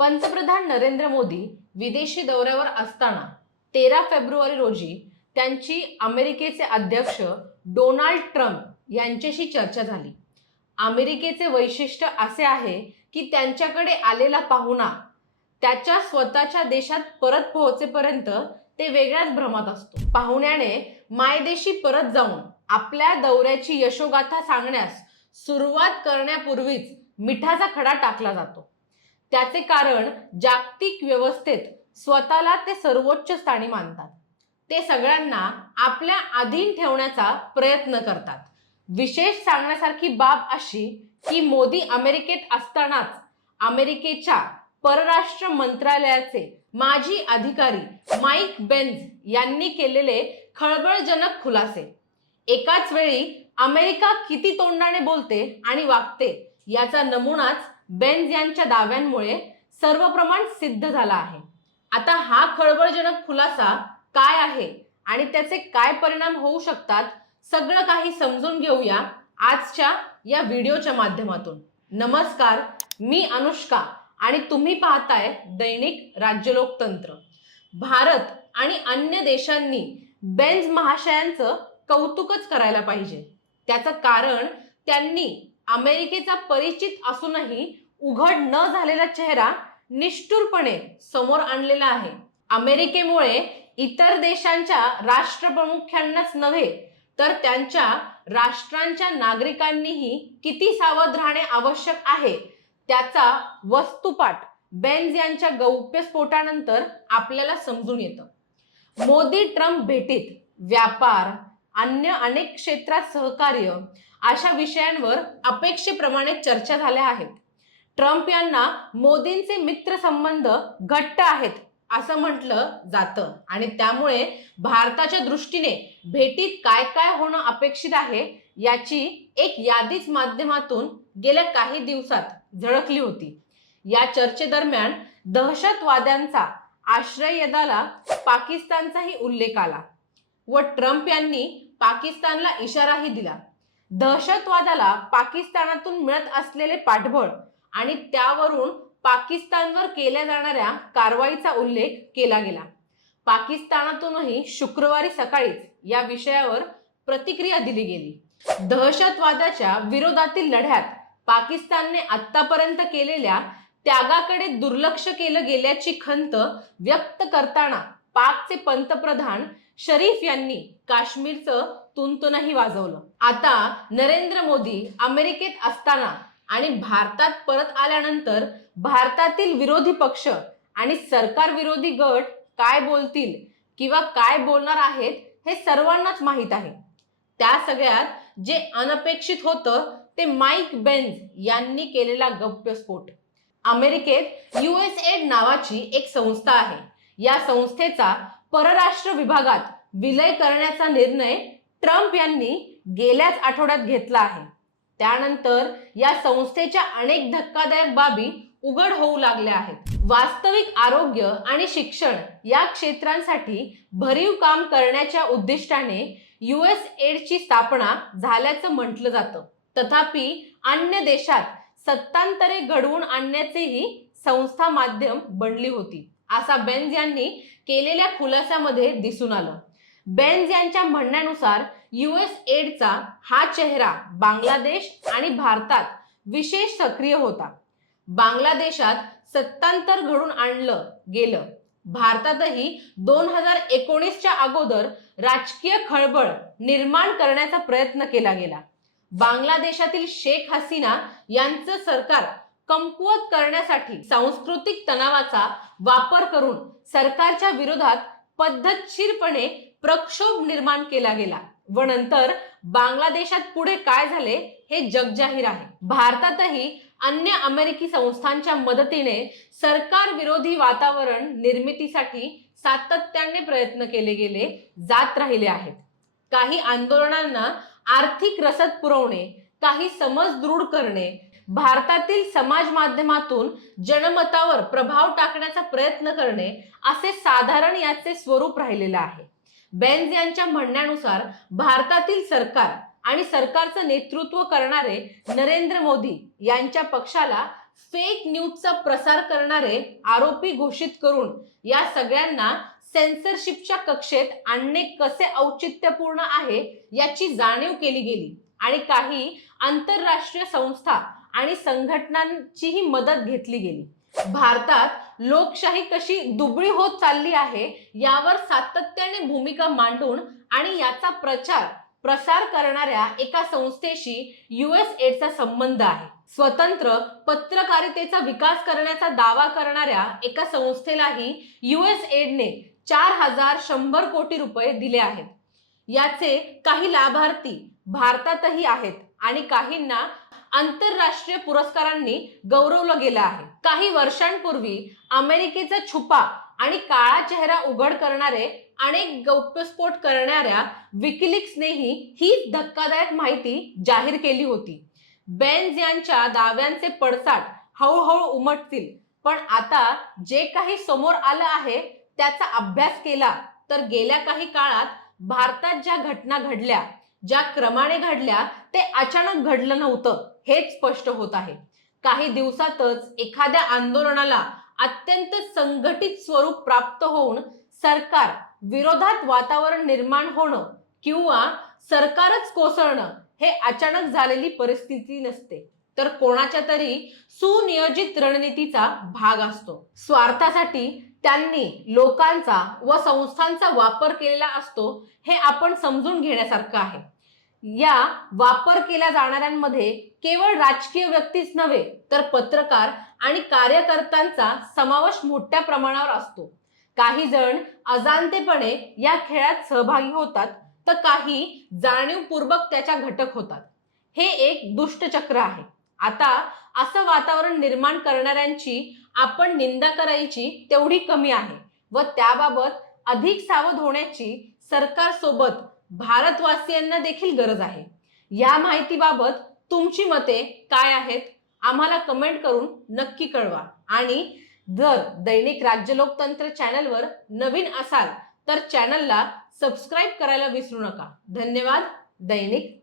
पंतप्रधान नरेंद्र मोदी विदेशी दौऱ्यावर असताना तेरा फेब्रुवारी रोजी त्यांची अमेरिकेचे अध्यक्ष डोनाल्ड ट्रम्प यांच्याशी चर्चा झाली. अमेरिकेचे वैशिष्ट्य असे आहे की त्यांच्याकडे आलेला पाहुणा त्याच्या स्वतःच्या देशात परत पोहोचेपर्यंत ते वेगळ्याच भ्रमात असतो. पाहुण्याने मायदेशी परत जाऊन आपल्या दौऱ्याची यशोगाथा सांगण्यास सुरुवात करण्यापूर्वीच मिठाचा खडा टाकला जातो. त्याचे कारण जागतिक व्यवस्थेत स्वतःला ते सर्वोच्च स्थानी मानतात. ते सगळ्यांना आपल्या अधीन ठेवण्याचा प्रयत्न करतात. विशेष सांगण्यासारखी बाब अशी की मोदी अमेरिकेत असतानाच अमेरिकेच्या परराष्ट्र मंत्रालयाचे माजी अधिकारी माईक बेन्झ यांनी केलेले खळबळजनक खुलासे. एकाच वेळी अमेरिका किती तोंडाने बोलते आणि वागते याचा नमुनाच बेन्झ यांच्या दाव्यांमुळे सर्व प्रमाण सिद्ध झाला आहे. आता हा खळबळजनक खुलासा काय आहे आणि त्याचे काय परिणाम होऊ शकतात सगळं काही समजून घेऊया आजच्या या व्हिडिओच्या माध्यमातून. नमस्कार मी अनुष्का आणि तुम्ही पाहताय दैनिक राज्यलोकतंत्र. भारत आणि अन्य देशांनी बेन्झ महाशयांचं कौतुकच करायला पाहिजे. त्याचं कारण त्यांनी अमेरिकेचा परिचित असूनही उघड न झालेला चेहरा निष्ठुरपणे समोर आणलेला आहे. अमेरिकेमुळे इतर देशांच्या राष्ट्रप्रमुखांनाच नव्हे तर त्यांच्या राष्ट्रांच्या नागरिकांनीही किती सावध राहणे आवश्यक आहे त्याचा वस्तुपाठ बेन्झ यांच्या गौप्यस्फोटानंतर आपल्याला समजून येतं. मोदी ट्रम्प भेटीत व्यापार अन्य अनेक क्षेत्रात सहकार्य अशा विषयांवर अपेक्षेप्रमाणे चर्चा झाल्या आहेत. ट्रम्प यांना मोदींचे मित्र संबंध घट्ट आहेत असं म्हटलं जातं. आणि त्यामुळे भारताच्या दृष्टीने भेटीत काय काय होणं अपेक्षित आहे याची एक यादीच माध्यमातून गेल्या काही दिवसात झळकली होती. या चर्चेदरम्यान दहशतवाद्यांचा आश्रयदाला पाकिस्तानचाही उल्लेख आला व ट्रम्प यांनी पाकिस्तानला इशाराही दिला. दहशतवादाला पाकिस्तानातून मिळत असलेले पाठबळ आणि त्यावरून पाकिस्तानवर केल्या जाणाऱ्या कारवाईचा उल्लेख केला गेला. पाकिस्तानातूनही शुक्रवारी सकाळीच या विषयावर प्रतिक्रिया दिली गेली. दहशतवादाच्या विरोधातील लढ्यात पाकिस्तानने आतापर्यंत केलेल्या त्यागाकडे दुर्लक्ष केलं गेल्याची खंत व्यक्त करताना पाकचे पंतप्रधान शरीफ यांनी काश्मीरचं तुंतुनही वाजवलं. आता नरेंद्र मोदी अमेरिकेत असताना आणि भारतात परत आल्यानंतर भारतातील विरोधी पक्ष आणि सरकार विरोधी गट काय बोलतील किंवा काय बोलणार आहेत हे सर्वांनाच माहीत आहे. त्या सगळ्यात जे अनपेक्षित होतं ते माईक बेन्झ यांनी केलेला गप्यस्फोट अमेरिकेत यू एड नावाची एक संस्था आहे. या संस्थेचा परराष्ट्र विभागात विलय करण्याचा निर्णय ट्रम्प यांनी गेल्याच आठवड्यात घेतला आहे. त्यानंतर या संस्थेच्या अनेक धक्कादायक बाबी उघड होऊ लागल्या आहेत. वास्तविक आरोग्य आणि शिक्षण या क्षेत्रांसाठी भरीव काम करण्याच्या उद्दिष्टाने युएस एडची स्थापना झाल्याचं म्हटलं जातं. तथापि अन्य देशात सत्तांतरे घडवून आणण्याचेही संस्था माध्यम बनली होती. असा बेन्झ यांनी केलेल्या खुलासामध्ये दिसून आलं. बेन्झ यांच्या म्हणण्यानुसार युएस एडचा हा चेहरा बांगलादेश आणि भारतात विशेष सक्रिय होता. बांगलादेशात सत्तांतर घडून आणलं गेलं. भारतातही दोन हजार एकोणीसच्या अगोदर राजकीय खळबळ निर्माण करण्याचा प्रयत्न केला गेला. बांगलादेशातील शेख हसीना यांचं सरकार कमकुवत करण्यासाठी सांस्कृतिक तणावाचा वापर करून सरकारच्या विरोधात पद्धतशीरपणे प्रक्षोभ निर्माण केला गेला व नंतर बांगलादेशात पुढे काय झाले हे जगजाहीर आहे. भारतातही अन्य अमेरिकी संस्थांच्या मदतीने सरकार विरोधी वातावरण निर्मितीसाठी सातत्याने प्रयत्न केले गेले जात राहिले आहेत. काही आंदोलनांना आर्थिक रसद पुरवणे काही समज दृढ करणे भारतातील समाज माध्यमातून जनमतावर प्रभाव टाकण्याचा प्रयत्न करणे असे साधारण याचे स्वरूप राहिलेलं आहे. बेन्झ यांच्या म्हणण्यानुसार भारतातील सरकार आणि सरकारचं नेतृत्व करणारे नरेंद्र मोदी यांच्या पक्षाला फेक न्यूजचा प्रसार करणारे आरोपी घोषित करून या सगळ्यांना सेन्सरशिपच्या कक्षेत आणणे कसे औचित्यपूर्ण आहे याची जाणीव केली गेली. आणि काही आंतरराष्ट्रीय संस्था आणि संघटनांचीही मदत घेतली गेली. भारतात लोकशाही कशी दुबळी होत चालली आहे यावर सातत्याने भूमिका मांडून आणि याचा प्रचार प्रसार करणाऱ्या एका संस्थेशी युएस एडचा संबंध आहे. स्वतंत्र पत्रकारितेचा विकास करण्याचा दावा करणाऱ्या एका संस्थेलाही युएस एडने चार हजार शंभर कोटी रुपये दिले आहेत. याचे काही लाभार्थी भारतातही आहेत आणि काहींना आंतरराष्ट्रीय पुरस्कारांनी गौरवलं गेलं आहे. काही वर्षांपूर्वी अमेरिकेचा छुपा आणि काळा चेहरा उघड करणारे अनेक गौप्यस्फोट करणाऱ्या विकिलिक्सनेही ही धक्कादायक माहिती जाहीर केली होती. बेन्झ यांच्या दाव्यांचे पडसाद हळूहळू उमटतील पण आता जे काही समोर आलं आहे त्याचा अभ्यास केला तर गेल्या काही काळात भारतात ज्या घटना घडल्या ज्या क्रमाने घडल्या ते अचानक घडलं नव्हतं. हेच स्पष्ट होत आहे. काही दिवसातच एखाद्या आंदोलनाला अत्यंत संघटित स्वरूप प्राप्त होऊन सरकार विरोधात वातावरण निर्माण होणं किंवा सरकारच कोसळणं हे अचानक झालेली परिस्थिती नसते. तर कोणाच्या तरी सुनियोजित रणनीतीचा भाग असतो. स्वार्थासाठी त्यांनी लोकांचा व संस्थांचा वापर केलेला असतो हे आपण समजून घेण्यासारखं आहे. या वापर केल्या जाणाऱ्यांमध्ये केवळ राजकीय व्यक्तीच नव्हे तर पत्रकार आणि कार्यकर्त्यांचा समावेश मोठ्या प्रमाणावर असतो. काही जण अजाणतेपणे या खेळात सहभागी होतात तर काही जाणीवपूर्वक त्याच्या घटक होतात. हे एक दुष्टचक्र आहे. आता असं वातावरण निर्माण करणाऱ्यांची आपण निंदा करायची तेवढी कमी आहे व त्याबाबत अधिक सावध होण्याची सरकार सोबत भारतवासियांना देखील गरज आहे. या माहितीबाबत तुमची मते काय आहेत? आम्हाला कमेंट करून नक्की कळवा. आणि जर दैनिक राज्य लोकतंत्र चॅनलवर नवीन असाल तर चॅनलला सबस्क्राईब करायला विसरू नका. धन्यवाद. दैनिक